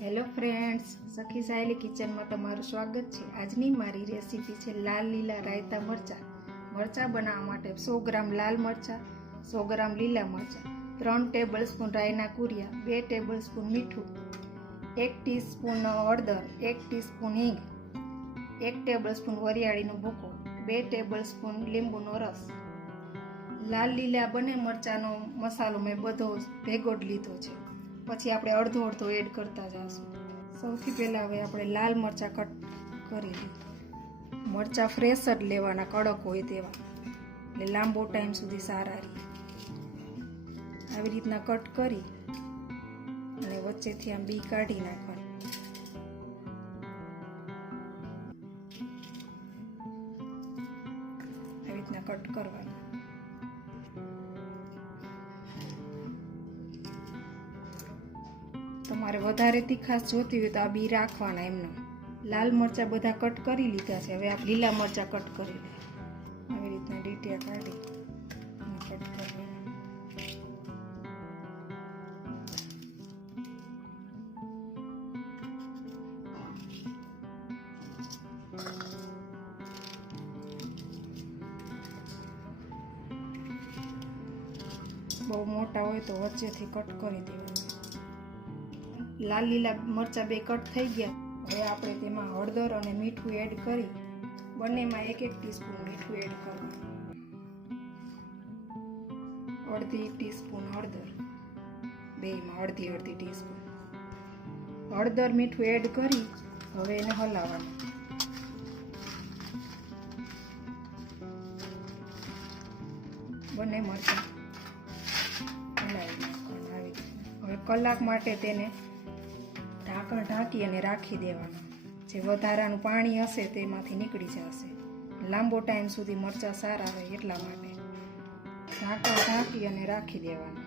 Hello friends, સખી સાયલી કિચનમાં તમારું સ્વાગત છે। આજની મારી રેસીપી છે લાલ લીલા રાયતા મરચાં। મરચાં બનાવવા માટે 100 ગ્રામ લાલ મરચાં, 100 ગ્રામ લીલા મરચાં, 3 ટેબલસ્પૂન રાઈના કુરિયા, 2 ટેબલસ્પૂન મીઠું, 1 ટીસ્પૂન હળદર, 1 ટીસ્પૂન હિંગ, 1 ટેબલસ્પૂન વરિયાળીનો ભૂકો, 2 ટેબલસ્પૂન લીંબુનો રસ। લાલ લીલા બંને મરચાંનો મસાલો મેં બધો ભેગો જ લીધો છે। પછી આપણે અડધો અડધો એડ કરતા જઈશું। સૌથી પહેલાં હવે આપણે લાલ મરચાં કટ કરી લઈએ। મરચાં ફ્રેશ જ લેવાના, કડક હોય તેવા, એટલે લાંબો ટાઈમ સુધી સારા રહે। આવી રીતના કટ કરી અને વચ્ચેથી આમ બી કાઢી નાખવાની। આવી રીતના કટ કરવાની। તમારે વધારે તીખાશ જોતી હોય તો આ બી રાખવાના એમને। લાલ મરચાં બધા કટ કરી લીધા છે। હવે આપણે લીલા મરચાં કટ કરી લઈએ। આવી રીતના ડીટિયા કાઢી અને કટ કરવાના। બહુ મોટા હોય તો વચ્ચેથી કટ કરી દેવાના। લાલ લીલા મરચાં બે કટ થઈ ગયા। હવે આપણે તેમાં હળદર અને મીઠું એડ કરી બંનેમાં 1-1 ટીસ્પૂન મીઠું એડ કરવાનું, અડધી ટીસ્પૂન હળદર, બેમાં અડધી ટીસ્પૂન હળદર મીઠું એડ કરી હવે એને હલાવવાનું। બંને મરચાં હલાવી નાખવાના આવી રીતે। હવે કલાક માટે તેને ઢાંકણ ઢાંકી અને રાખી દેવાના। જે વધારાનું પાણી હશે તેમાંથી નીકળી જશે। લાંબો ટાઈમ સુધી મરચાં સારા રહે એટલા માટે ઢાંકણ ઢાંકી અને રાખી દેવાના।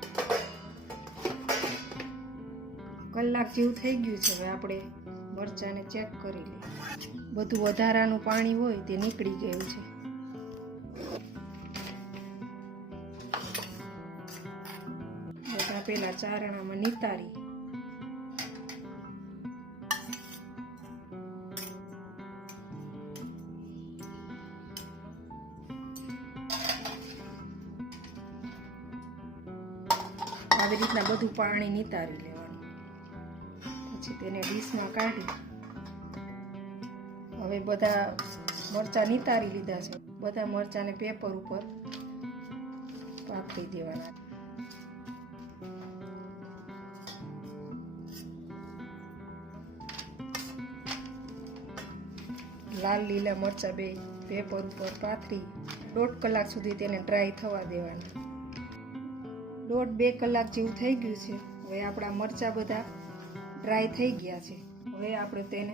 કલાક જેવું થઈ ગયું છે। હવે આપણે મરચાંને ચેક કરી લઈએ। બધું વધારાનું પાણી હોય તે નીકળી ગયું છે। બધા પેલા ચારણામાં નિતારી આવી રીતના બધું પાણી નિતારી લેવાનું। પછી તેને ડીશમાં કાઢી હવે બધા મરચાં નિતારી લીધા છે। બધા મરચાંને પેપર ઉપર પાથરી દેવાના। લાલ લીલા મરચાં બે પેપર ઉપર પાથરી 1.5 કલાક સુધી તેને ડ્રાય થવા દેવાના। 1.5-2 કલાક જેવું થઈ ગયું છે। હવે આપણા મરચાં બધા ડ્રાય થઈ ગયા છે। હવે આપણે તેને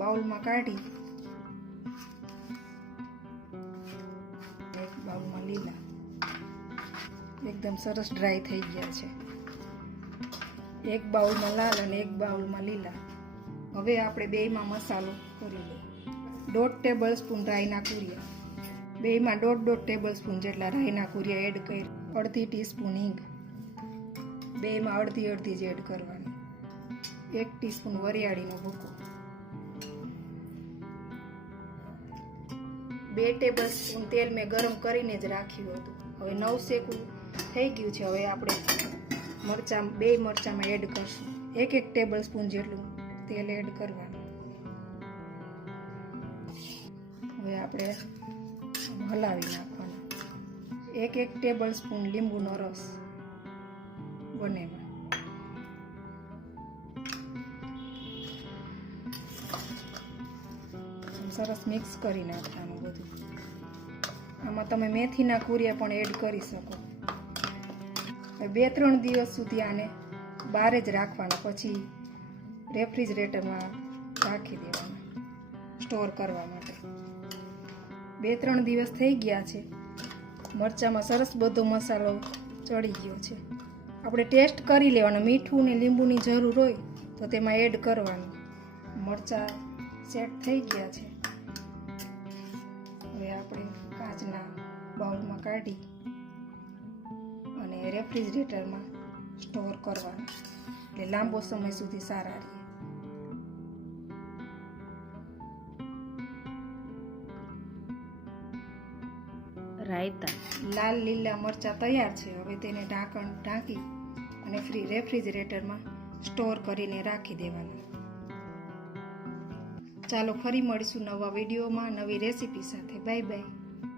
બાઉલમાં કાઢી એક બાઉલમાં લીલા એકદમ સરસ ડ્રાય થઈ ગયા છે। એક બાઉલમાં લાલ અને એક બાઉલમાં લીલા। હવે આપણે બેયમાં મસાલો કરી લઈએ। 1.5 ટેબલસ્પૂન રાઈના કુરિયા, બેયમાં 1.5 ટેબલસ્પૂન જેટલા રાઈના કુરિયા એડ કરી, અડધી ટીસ્પૂન હિંગ, બેયમાં અડધી જ એડ કરવાની, 1 ટીસ્પૂન વરિયાળીનો ભૂકો, 2 ટેબલસ્પૂન તેલ મેં ગરમ કરીને જ રાખ્યું હતું। હવે 9 શેકું થઈ ગયું છે। હવે આપણે બે મરચાંમાં એડ કરશું, 1-1 ટેબલસ્પૂન જેટલું તેલ એડ કરવાનું। હવે આપણે હલાવી નાખવાનું। 1-1 ટેબલસ્પૂન લીંબુનો રસ બંનેમાં। સરસ મિક્સ કરી નાખવાનું બધું। આમાં તમે મેથીના કુરિયા પણ એડ કરી શકો। 2-3 દિવસ સુધી આને બહાર જ રાખવાના, પછી રેફ્રિજરેટરમાં રાખી દેવાના સ્ટોર કરવા માટે। 2-3 દિવસ થઈ ગયા છે। મરચાંમાં સરસ બધો મસાલો ચડી ગયો છે। આપણે ટેસ્ટ કરી લેવાનો, મીઠું ને લીંબુની જરૂર હોય તો તેમાં એડ કરવાનું। મરચાં સેટ થઈ ગયા છે। હવે આપણે કાચના બાઉલમાં કાઢી અને રેફ્રિજરેટરમાં સ્ટોર કરવાના, એટલે લાંબો સમય સુધી સારા રહે। રાયતા. લાલ લીલા મરચાં તૈયાર છે. હવે તેને ઢાંકી અને રેફ્રિજરેટરમાં સ્ટોર કરીને રાખી દેવાના. ચાલો ફરી મળીશું નવા વિડીયોમાં નવી રેસીપી સાથે. Bye bye.